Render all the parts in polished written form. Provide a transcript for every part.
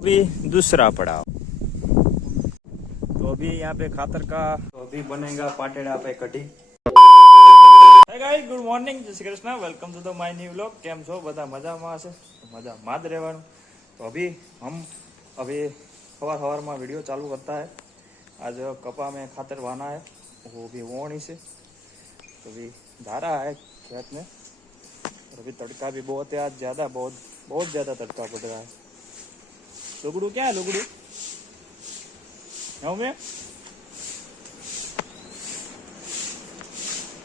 अभी दूसरा पड़ाव। तो अभी यहाँ पे खातर का तो अभी बनेगा पाटेड़ा पे कटी। हाय गाइस, गुड मॉर्निंग, जय Shri Krishna, welcome to the my new vlog. કેમ છો બધા? મજામાં હશે? મજામાં જ રહેવાનું। तो अभी सवार में वीडियो चालू करता है। आज कपा में खातर वाना है, वो भी वोणी से। तो अभी धारा है खेत में, और अभी तड़का भी बहुत है आज, ज़्यादा बहुत बहुत ज़्यादा तड़का पड़ रहा है। लुगड़ू क्या है? लुगड़ू में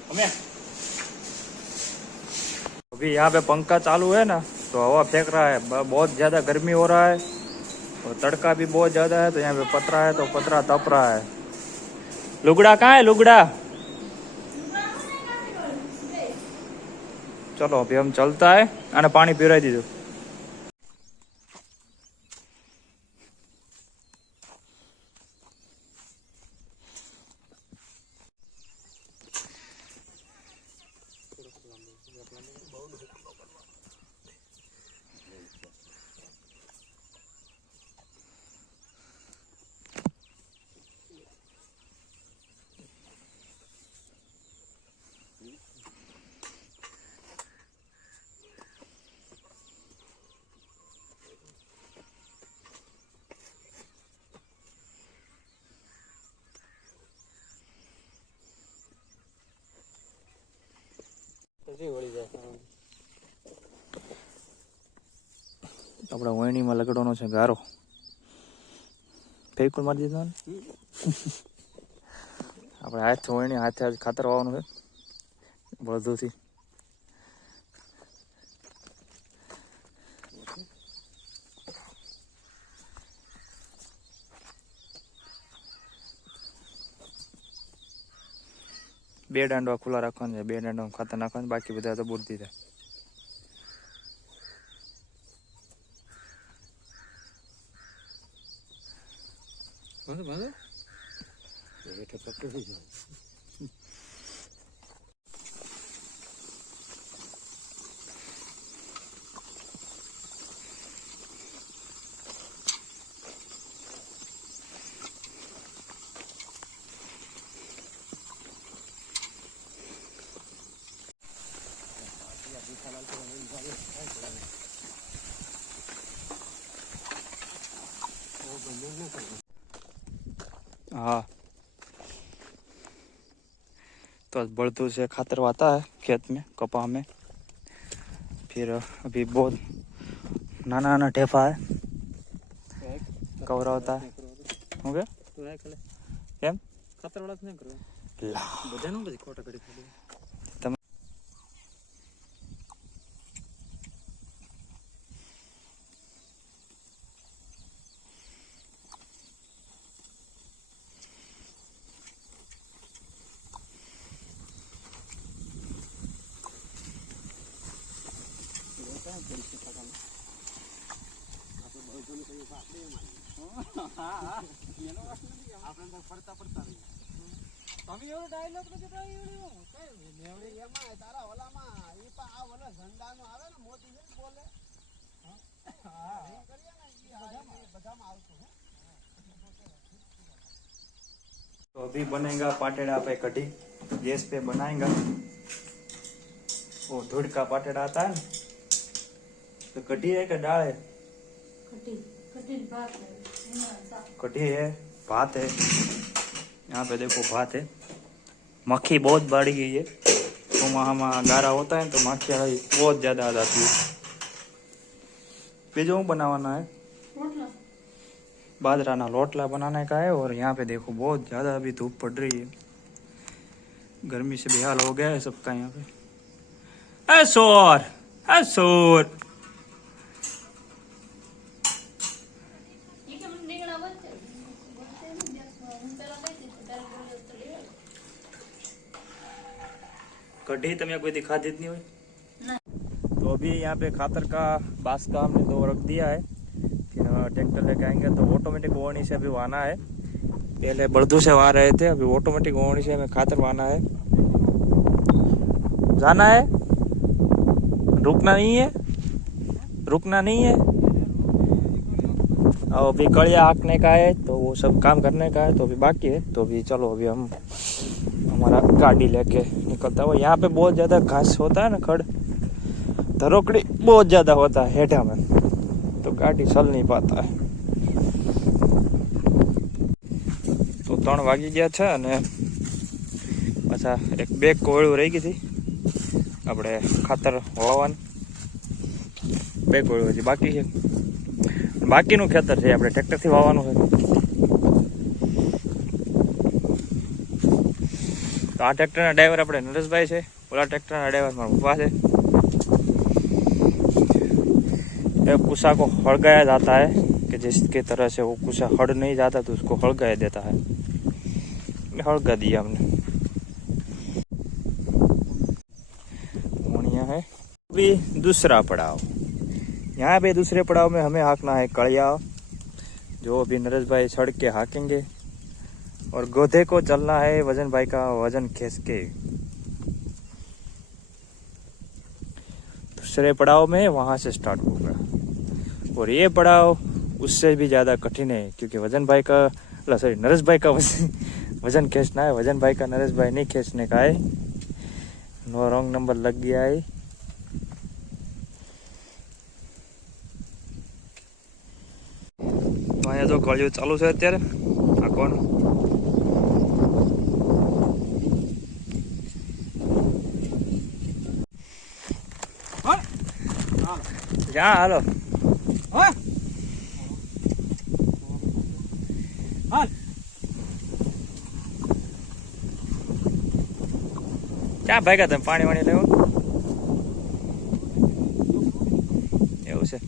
हमें अभी यहाँ पे पंखा चालू है ना, तो हवा फेंक रहा है। बहुत ज़्यादा गर्मी हो रहा है और तड़का भी बहुत ज़्यादा है। तो यहाँ पे पतरा है, तो पतरा तप रहा है। लुगड़ा कहाँ है? लुगड़ा चलो अभी हम चलता है। आने पानी पीराई दीजिए। अपना वहीणी में लगड़ो છે ગારો ફેકુલ મારી દીધો ને આપણે હાથ વહીણી હાથે આજ ખાતર વાવવાનું છે બળદોથી। બે દાંડવા ખુલ્લા રાખવાના છે, બે દાંડવા ખાતર નાખવાનું, બાકી બધા તો બુરતી થાય। हाँ, तो बलदू से खातर वाता है खेत में, कपा में। फिर अभी बहुत नाना नाना ढेफा है, कवरा होता है। हो गया केम खातर वाला नहीं करो ला बधानो बધી ખોટા કરી ખાલી। तो अभी बनेगा पाटेड़ा पे कटी, गैस पे बनाएगा। वो धुड़ का पाटेड़ा आता है, तो कटी है कि दाल है? कटी है, भात है। यहाँ पे देखो भात है। मक्खी बहुत बढ़ गई है, तो वहाँ गारा होता है तो मक्खियाँ बहुत ज्यादा आ जाती है। बीजों बनावाना है, बाजरा ना लोटला बनाने का है। और यहाँ पे देखो बहुत ज्यादा अभी धूप पड़ रही है, गर्मी से बेहाल हो गया है सबका यहाँ पे। शोर शोर कढ़ी तो मैं कोई दिखा देती नहीं हुई। तो अभी यहाँ पे खातर का बांस का हमने 2 रख दिया है। फिर ट्रैक्टर लेके आएंगे तो ऑटोमेटिक ओवनी से अभी वाना है। पहले बड़दू से वा रहे थे, अभी ऑटोमेटिक ओवनी से हमें खातर वाना है। जाना है, रुकना नहीं है, रुकना नहीं है। और अभी कड़िया हाँकने का है, तो वो सब काम करने का है, तो अभी बाकी है। तो अभी चलो अभी हम हमारा गाड़ी लेके निकलता है। यहाँ पे बहुत ज़्यादा घास होता है ना, खड़ धरोकड़ी बहुत ज़्यादा होता है हेठा में, तो गाड़ी चल नहीं पाता है। तो 3 વાગી ગયા છે અને પાછા એક બેગ કોળું રહી ગઈ હતી આપણે ખાતર વાવવાનું, બે કોળું હજી બાકી છે। બાકીનું ખેતર છે આપણે ટ્રેક્ટરથી વાવવાનું છે। તો આ ટ્રેક્ટરના ડ્રાઈવર આપણે નરેશભાઈ છે, ઓલા ટ્રેક્ટરના ડ્રાઈવર મારા પપ્પા છે। कुसा को हड़गाया जाता है कि जिसके तरह से वो कुसा हड़ नहीं जाता तो उसको हड़गाया देता है। हड़गा दिया हमने। यहाँ है अभी दूसरा पड़ाव। यहाँ पे दूसरे पड़ाव में हमें हाँकना है कड़िया, जो अभी नरेश भाई सड़ के हाँकेंगे, और गोधे को चलना है वजन भाई का वजन खींच के। दूसरे पड़ाव में वहां से स्टार्ट होगा, और ये पड़ाव उससे भी ज़्यादा कठिन है, क्योंकि वजन भाई का सॉरी नरेश भाई का वजन खींचना है। वजन भाई का नरेश भाई नहीं खींचने का है। नो रॉन्ग नंबर लग गया है। तो अँ तो कड़ियों चालू है अत्यारे हाकवानुं। क्या हालो क्या भाग्या તમે પાણી વાણી લેવો એવું છે।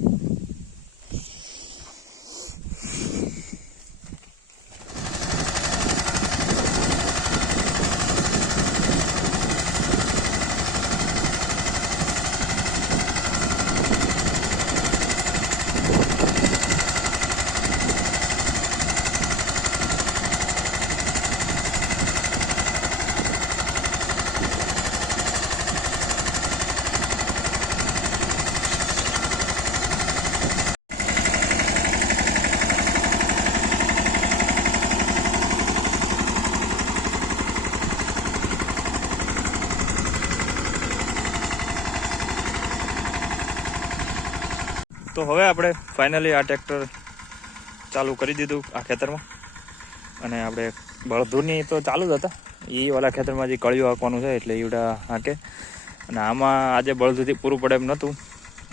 तो હવે આપણે ફાઇનલી આ ટ્રેક્ટર ચાલુ કરી દીધું આ ખેતરમાં, અને આપણે બળદુની તો ચાલુ જ હતા, એ વાળા ખેતરમાં જે કળિયું હાંકવાનું છે એટલે ઈવડા હાંકે, અને આમાં આજે બળદુથી પૂરું પડે એમ નહોતું,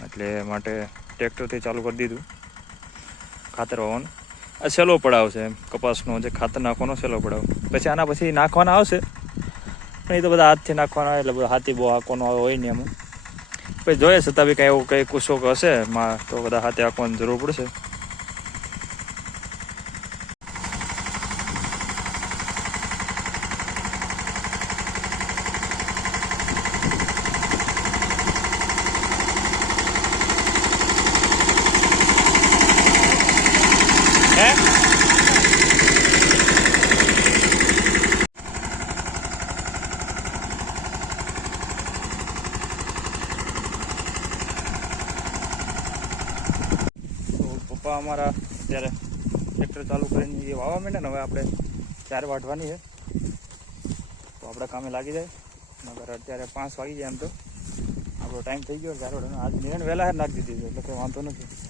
એટલે માટે ટ્રેક્ટરથી ચાલુ કરી દીધું ખાતર વાવવાનું। આ સહેલો પડાવ છે એમ, કપાસનો જે ખાતર નાખવાનો સહેલો પડાવ, પછી આના પછી નાખવાના આવશે, પણ એ તો બધા હાથથી નાખવાના, એટલે બધા હાથી બહુ હાંકવાનો હોય નહીં એમાં। પછી જોઈએ છતાં બી કંઈ એવું કંઈ કુશોક હશે માં તો બધા હાથે હાંકવાની જરૂર પડશે। પપ્પા અમારા અત્યારે ટ્રેક્ટર ચાલુ કરીને એ વાવવા માંડે ને, હવે આપણે 4 વાઢવાની છે, તો આપણે કામે લાગી જાય। નગર અત્યારે 5 વાગી જાય, એમ તો આપણો ટાઈમ થઈ ગયો 4 વાઢવાનો। આજ નિર્ણય વહેલા નાખી દીધી એટલે કંઈ વાંધો નથી।